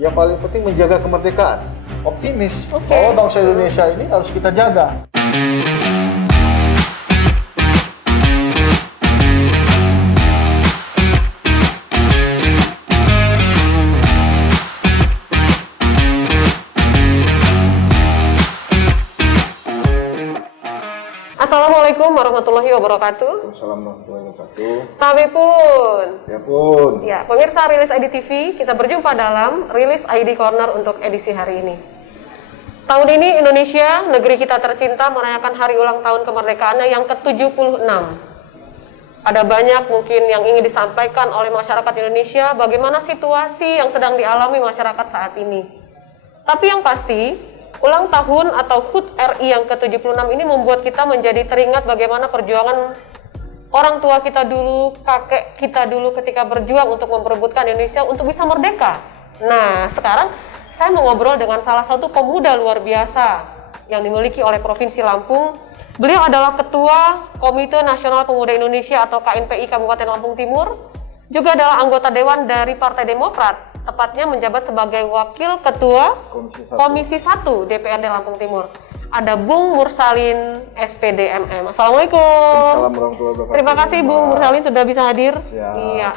yang paling penting menjaga kemerdekaan. Optimis Oke. bahwa bangsa Indonesia ini harus kita jaga. Assalamualaikum warahmatullahi wabarakatuh. Assalamualaikum warahmatullahi wabarakatuh. Tapi pun, Ya pun. ya pemirsa Rilis ID TV, kita berjumpa dalam Rilis ID Corner untuk edisi hari ini. Tahun ini Indonesia, negeri kita tercinta, merayakan hari ulang tahun kemerdekaannya yang ke-76. Ada banyak mungkin yang ingin disampaikan oleh masyarakat Indonesia bagaimana situasi yang sedang dialami masyarakat saat ini. Tapi yang pasti, ulang tahun atau HUT RI yang ke-76 ini membuat kita menjadi teringat bagaimana perjuangan orang tua kita dulu, kakek kita dulu ketika berjuang untuk memperebutkan Indonesia untuk bisa merdeka. Nah, sekarang saya mau ngobrol dengan salah satu pemuda luar biasa yang dimiliki oleh Provinsi Lampung. Beliau adalah Ketua Komite Nasional Pemuda Indonesia atau KNPI Kabupaten Lampung Timur, juga adalah anggota Dewan dari Partai Demokrat, tepatnya menjabat sebagai Wakil Ketua Komisi 1 DPRD Lampung Timur. Ada Bung Mursalin SPD MM. Assalamualaikum. Assalamualaikum warahmatullahi wabarakatuh. Terima kasih Bung Mursalin sudah bisa hadir. Ya. Iya.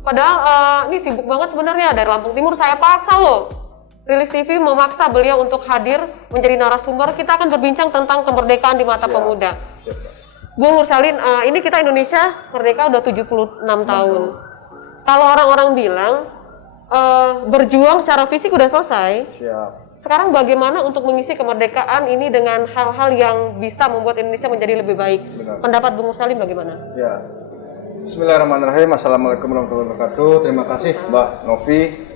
Padahal ini sibuk banget sebenarnya dari Lampung Timur. Saya paksa loh. Rilis TV memaksa beliau untuk hadir menjadi narasumber. Kita akan berbincang tentang kemerdekaan di mata pemuda. Siap. Bung Mursalin, ini kita Indonesia merdeka udah 76 tahun. Kalau orang-orang bilang berjuang secara fisik udah selesai. Siap. Sekarang bagaimana untuk mengisi kemerdekaan ini dengan hal-hal yang bisa membuat Indonesia menjadi lebih baik? Benar. Pendapat Bung Mursalin bagaimana? Ya. Bismillahirrahmanirrahim. Assalamualaikum warahmatullahi wabarakatuh. Terima kasih Mbak Novi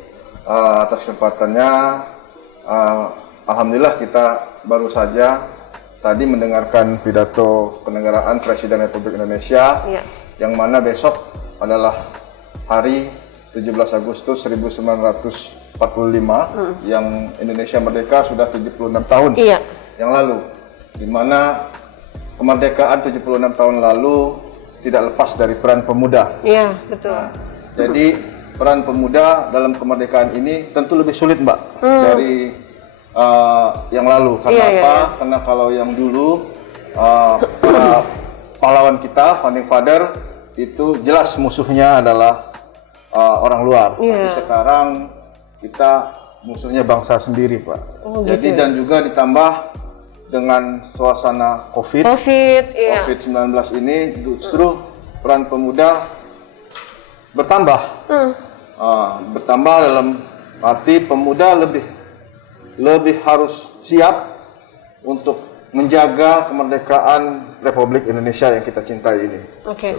atas kesempatannya. Alhamdulillah kita baru saja tadi mendengarkan pidato kenegaraan Presiden Republik Indonesia, Iya. yang mana besok adalah hari 17 Agustus 1945 yang Indonesia merdeka sudah 76 tahun Iya. yang lalu, di mana kemerdekaan 76 tahun lalu tidak lepas dari peran pemuda. Iya, betul. Nah, jadi peran pemuda dalam kemerdekaan ini tentu lebih sulit, Mbak, dari yang lalu. Karena Iya, apa? iya. Karena kalau yang dulu para pahlawan kita, founding father, itu jelas musuhnya adalah orang luar. Iya. Tapi sekarang kita musuhnya bangsa sendiri, Pak. Oh, Jadi gitu ya. dan juga ditambah dengan suasana COVID. Iya. COVID-19 ini justru peran pemuda bertambah. Bertambah dalam arti pemuda lebih harus siap untuk menjaga kemerdekaan Republik Indonesia yang kita cintai ini. Oke.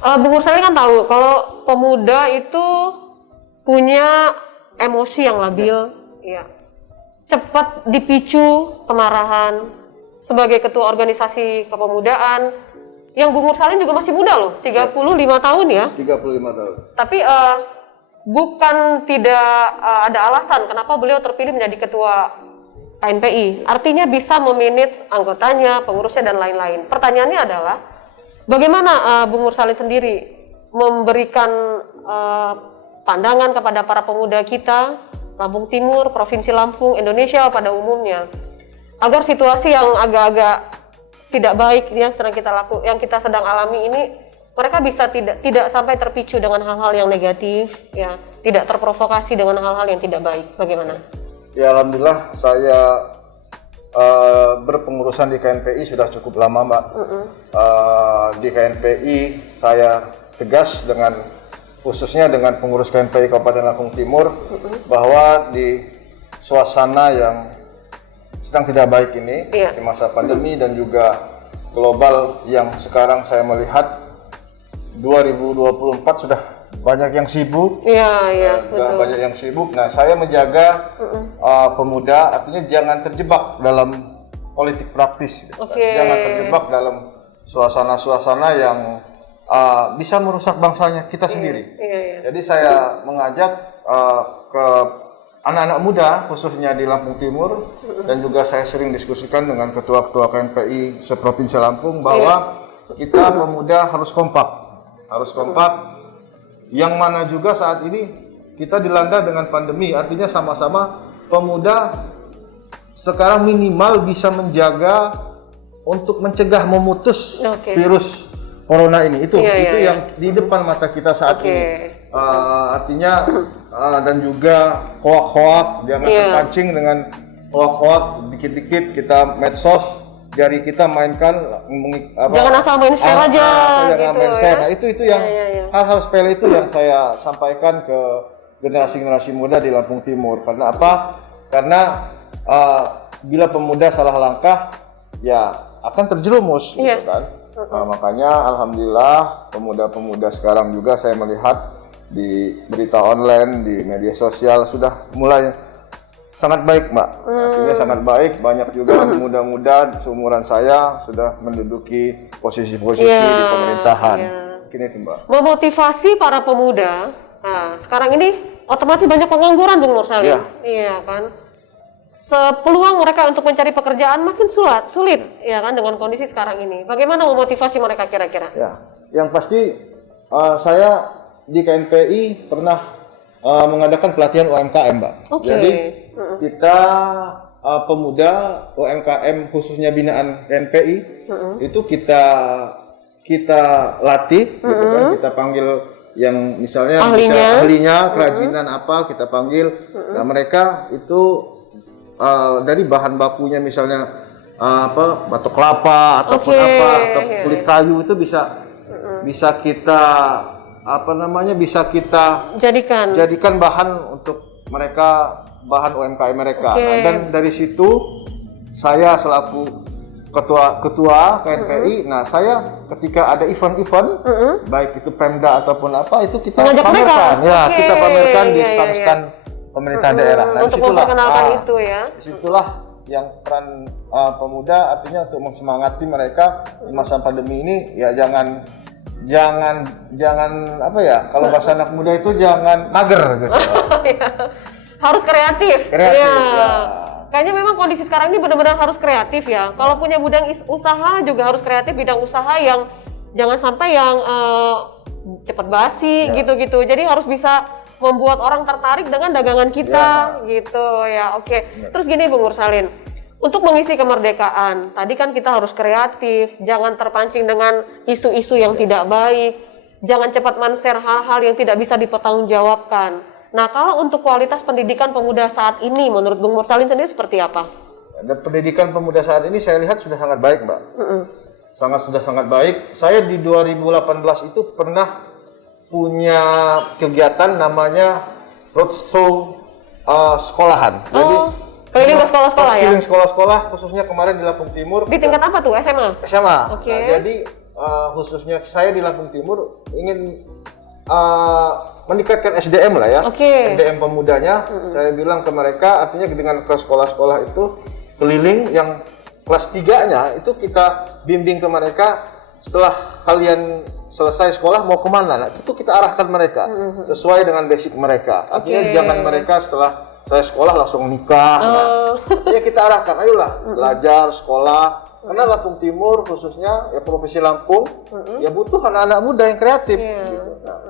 Bung Mursalin kan tahu kalau pemuda itu punya emosi yang labil, ya. Cepat dipicu kemarahan. Sebagai ketua organisasi kepemudaan, yang Bung Mursalin juga masih muda loh, 35 tahun ya. 35 tahun. Tapi bukan tidak ada alasan kenapa beliau terpilih menjadi ketua KNPI. Artinya bisa memanage anggotanya, pengurusnya dan lain-lain. Pertanyaannya adalah bagaimana Bung Mursalin sendiri memberikan pandangan kepada para pemuda kita, Lampung Timur, Provinsi Lampung, Indonesia pada umumnya, agar situasi yang agak-agak tidak baik yang kita sedang alami ini, mereka bisa tidak sampai terpicu dengan hal-hal yang negatif, ya, tidak terprovokasi dengan hal-hal yang tidak baik. Bagaimana? Ya, alhamdulillah saya berpengurusan di KNPI sudah cukup lama, Mbak. Di KNPI saya tegas khususnya dengan pengurus KNPI Kabupaten Lampung Timur, bahwa di suasana yang sedang tidak baik ini, di masa pandemi dan juga global yang sekarang saya melihat 2024 sudah banyak yang sibuk. Iya, Sudah betul. banyak yang sibuk. Nah, saya menjaga pemuda, artinya jangan terjebak dalam politik praktis. Oke. Jangan terjebak dalam suasana-suasana yang bisa merusak bangsanya kita sendiri. Iya. Jadi saya mengajak ke anak-anak muda, khususnya di Lampung Timur, dan juga saya sering diskusikan dengan ketua-ketua KNPI seprovinsi Lampung, bahwa kita pemuda harus kompak, yang mana juga saat ini kita dilanda dengan pandemi, artinya sama-sama pemuda sekarang minimal bisa menjaga untuk mencegah memutus virus corona ini. Itu yang di depan mata kita saat ini. Artinya dan juga hoak-hoak, jangan terpancing dengan hoak-hoak, dikit-dikit kita medsos, jari kita mainkan jangan asal main share aja jangan gitu main share. ya. Nah, itu yang hal-hal sepele itu yang saya sampaikan ke generasi-generasi muda di Lampung Timur. Karena apa? Karena bila pemuda salah langkah ya akan terjerumus gitu kan. Makanya alhamdulillah pemuda-pemuda sekarang juga saya melihat di berita online, di media sosial sudah mulai sangat baik, Mbak. Artinya sangat baik, banyak juga muda-muda seumuran saya sudah menduduki posisi-posisi di pemerintahan. Mungkin itu, Mbak. Memotivasi para pemuda. Nah, sekarang ini otomatis banyak pengangguran, Bung Nur Salim. Iya kan? Peluang mereka untuk mencari pekerjaan makin sulit, ya kan, dengan kondisi sekarang ini. Bagaimana memotivasi mereka kira-kira? Ya, yang pasti saya di KNPI pernah mengadakan pelatihan UMKM, Mbak. Jadi kita pemuda UMKM khususnya binaan KNPI itu kita latih, gitu kan, kita panggil yang misalnya ahlinya kerajinan apa kita panggil. Nah mereka itu dari bahan bakunya misalnya batok kelapa ataupun atau kulit kayu itu bisa kita bisa kita jadikan bahan untuk mereka, bahan UMKM mereka. Nah, dan dari situ saya selaku ketua KNPI, nah saya ketika ada event-event baik itu Pemda ataupun apa itu kita pamerkan, kita pamerkan di stand-stand pemerintah daerah. Nah, untuk memperkenalkan itu ya. Disitulah yang peran pemuda, artinya untuk mensemangati mereka di masa pandemi ini ya jangan apa ya, kalau bahasa anak muda itu jangan mager gitu. Harus kreatif. Ya. Kayaknya memang kondisi sekarang ini benar-benar harus kreatif ya. Kalau punya bidang usaha juga harus kreatif, bidang usaha yang jangan sampai yang cepat basi gitu-gitu. Jadi harus bisa membuat orang tertarik dengan dagangan kita gitu ya. Terus gini Bung Mursalin, untuk mengisi kemerdekaan, tadi kan kita harus kreatif, jangan terpancing dengan isu-isu yang tidak baik, jangan cepat men-share hal-hal yang tidak bisa dipertanggungjawabkan. Nah, kalau untuk kualitas pendidikan pemuda saat ini, menurut Bung Mursalin sendiri seperti apa? Dan pendidikan pemuda saat ini saya lihat sudah sangat baik, Mbak. Sudah sangat baik. Saya di 2018 itu pernah punya kegiatan namanya roadshow sekolahan. Jadi keliling ke sekolah-sekolah ya? Keliling sekolah-sekolah, khususnya kemarin di Lampung Timur. Di tingkat apa tuh? SMA? SMA. Nah, jadi khususnya saya di Lampung Timur ingin meningkatkan SDM lah ya. SDM pemudanya. Saya bilang ke mereka, artinya dengan ke sekolah-sekolah itu keliling, yang kelas 3-nya itu kita bimbing ke mereka setelah kalian selesai sekolah mau kemana, nah, itu kita arahkan mereka sesuai dengan basic mereka. Artinya jangan mereka setelah saya sekolah langsung nikah. Ya kita arahkan, ayolah belajar sekolah. Karena Lampung Timur khususnya ya Provinsi Lampung ya butuh anak-anak muda yang kreatif. Gitu. Nah,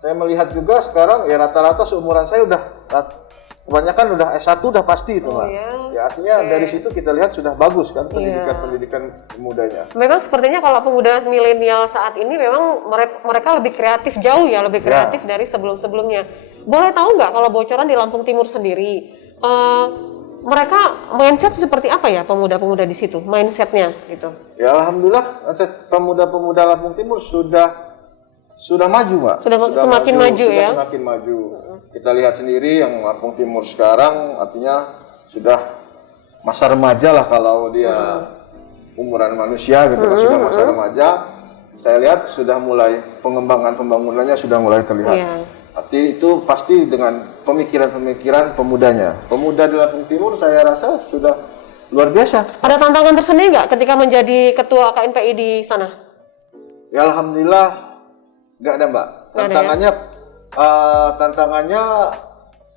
saya melihat juga sekarang ya rata-rata seumuran saya udah kebanyakan udah S1 udah pasti itu, Mbak. Ya artinya dari situ kita lihat sudah bagus kan pendidikan mudanya. Memang sepertinya kalau pemuda milenial saat ini memang mereka lebih kreatif, jauh ya lebih kreatif dari sebelum-sebelumnya. Boleh tahu nggak kalau bocoran di Lampung Timur sendiri, mereka mindset seperti apa ya pemuda-pemuda di situ, mindsetnya gitu? Ya alhamdulillah pemuda-pemuda Lampung Timur sudah maju, Mbak. Sudah semakin maju ya. Semakin maju. Kita lihat sendiri yang Lampung Timur sekarang artinya sudah masa remaja lah kalau dia umuran manusia gitu, sudah masa remaja. Saya lihat sudah mulai pengembangan pembangunannya sudah mulai terlihat. Arti itu pasti dengan pemikiran-pemikiran pemudanya. Pemuda di Lampung Timur saya rasa sudah luar biasa. Ada tantangan tersendiri nggak ketika menjadi ketua KNPI di sana? Ya alhamdulillah nggak ada, Mbak. Tantangannya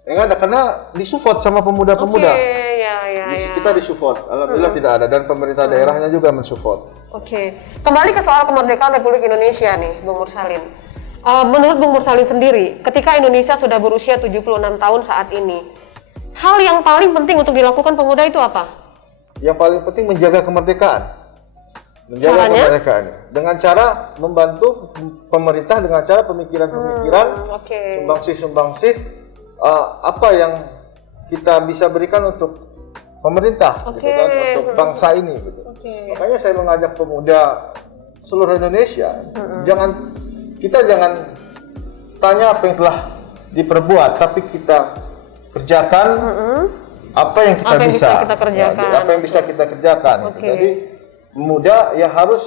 nggak ada karena disupport sama pemuda-pemuda. Kita disupport. Alhamdulillah tidak ada, dan pemerintah daerahnya juga mensupport. Kembali ke soal kemerdekaan Republik Indonesia nih, Bung Mursalin. menurut Bung Mursalin sendiri, ketika Indonesia sudah berusia 76 tahun saat ini, hal yang paling penting untuk dilakukan pemuda itu apa? Yang paling penting menjaga kemerdekaan. Menjaga Caranya? kemerdekaan dengan cara membantu pemerintah dengan cara pemikiran-pemikiran, sumbangsi-sumbangsi apa yang kita bisa berikan untuk pemerintah, gitu kan, untuk bangsa ini. Gitu. Makanya saya mengajak pemuda seluruh Indonesia, kita jangan tanya apa yang telah diperbuat, tapi kita kerjakan apa yang kita bisa kerjakan. Apa yang bisa kita kerjakan. Gitu. Jadi pemuda ya harus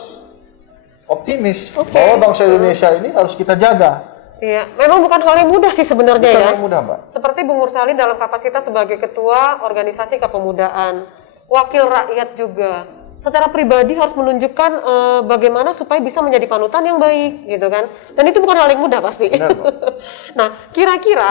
optimis bahwa bangsa Indonesia ini harus kita jaga. Iya, memang bukan hal yang mudah sih sebenarnya ya. Bukan yang mudah, Mbak. Seperti Bung Mursalin dalam kapasitas sebagai ketua organisasi kepemudaan, wakil rakyat juga, secara pribadi harus menunjukkan bagaimana supaya bisa menjadi panutan yang baik, gitu kan? Dan itu bukan hal yang mudah pasti. Benar, Mbak. Nah, kira-kira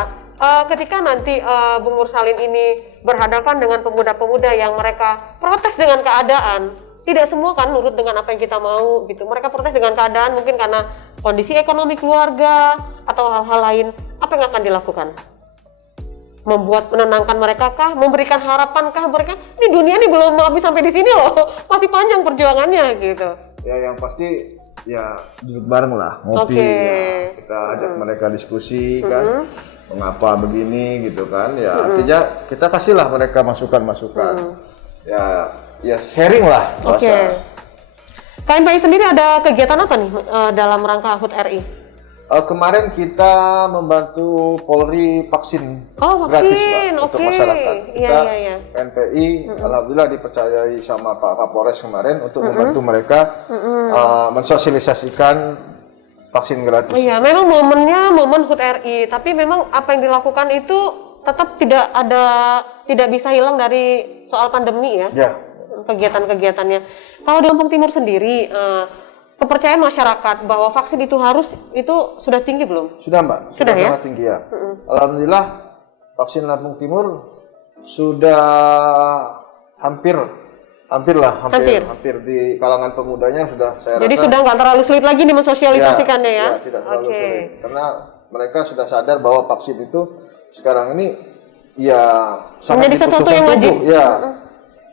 ketika nanti Bung Mursalin ini berhadapan dengan pemuda-pemuda yang mereka protes dengan keadaan, tidak semua kan nurut dengan apa yang kita mau gitu. Mereka protes dengan keadaan mungkin karena kondisi ekonomi keluarga atau hal-hal lain. Apa yang akan dilakukan? Membuat menenangkan mereka kah? Memberikan harapan kah mereka? Ini dunia ini belum habis sampai di sini loh. Masih panjang perjuangannya gitu. Ya yang pasti ya duduk bareng lah, ngopi. Ya. Kita ajak mereka diskusi kan. Mengapa begini gitu kan. Ya artinya kita kasihlah mereka masukan-masukan. Ya sharing lah. KNPI sendiri ada kegiatan apa nih dalam rangka HUT RI? Kemarin kita membantu Polri vaksin gratis untuk masyarakat. Kita KNPI alhamdulillah dipercayai sama Pak Kapolres kemarin untuk membantu mereka mensosialisasikan vaksin gratis. Iya, memang momennya momen HUT RI, tapi memang apa yang dilakukan itu tetap tidak bisa hilang dari soal pandemi ya. Kegiatan-kegiatannya. Kalau di Lampung Timur sendiri, kepercayaan masyarakat bahwa vaksin itu sudah tinggi belum? Sudah, Mbak. Sudah ya? Sangat tinggi ya. Alhamdulillah vaksin Lampung Timur sudah hampir di kalangan pemudanya sudah saya rasa. Jadi sudah nggak terlalu sulit lagi nih mensosialisasikannya ya? Ya, tidak terlalu sulit. Karena mereka sudah sadar bahwa vaksin itu sekarang ini ya sangat menjadi sesuatu yang wajib. Ya.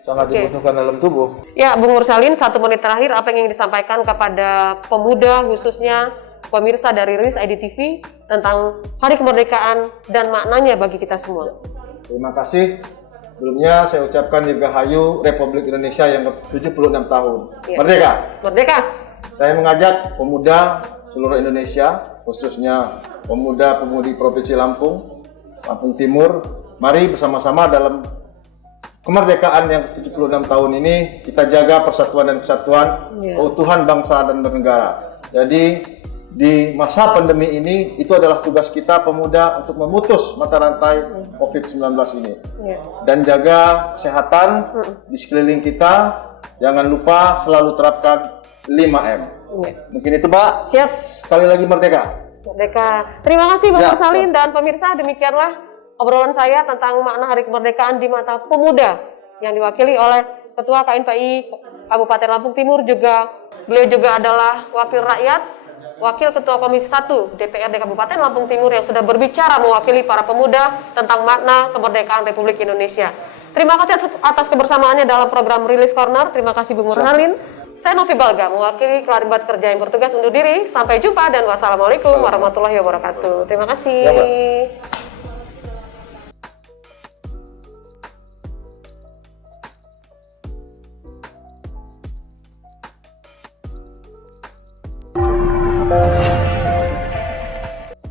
Sangat dibutuhkan dalam tubuh. Ya, Bung Mursalin, 1 menit terakhir apa yang ingin disampaikan kepada pemuda khususnya pemirsa dari Rilis ID TV tentang Hari Kemerdekaan dan maknanya bagi kita semua. Terima kasih. Sebelumnya saya ucapkan dirgahayu Republik Indonesia yang ke-76 tahun. Merdeka. Merdeka. Saya mengajak pemuda seluruh Indonesia, khususnya pemuda-pemudi Provinsi Lampung Timur, mari bersama-sama dalam kemerdekaan yang 76 tahun ini kita jaga persatuan dan kesatuan, keutuhan bangsa dan bernegara. Jadi di masa pandemi ini itu adalah tugas kita pemuda untuk memutus mata rantai COVID-19 ini. Dan jaga kesehatan di sekeliling kita, jangan lupa selalu terapkan 5M. Mungkin itu, Mbak. Siap. Sekali lagi merdeka. Merdeka. Terima kasih Bung Mursalin dan pemirsa, demikianlah obrolan saya tentang makna Hari Kemerdekaan di mata pemuda yang diwakili oleh Ketua KNPI Kabupaten Lampung Timur, beliau juga adalah wakil rakyat, wakil Ketua Komisi 1 DPRD Kabupaten Lampung Timur yang sudah berbicara mewakili para pemuda tentang makna kemerdekaan Republik Indonesia. Terima kasih atas kebersamaannya dalam program Rilis Corner. Terima kasih Bung Mursalin. Saya Novi Balga mewakili Kelaribat Kerja yang bertugas undur diri. Sampai jumpa dan wassalamualaikum warahmatullahi wabarakatuh. Terima kasih.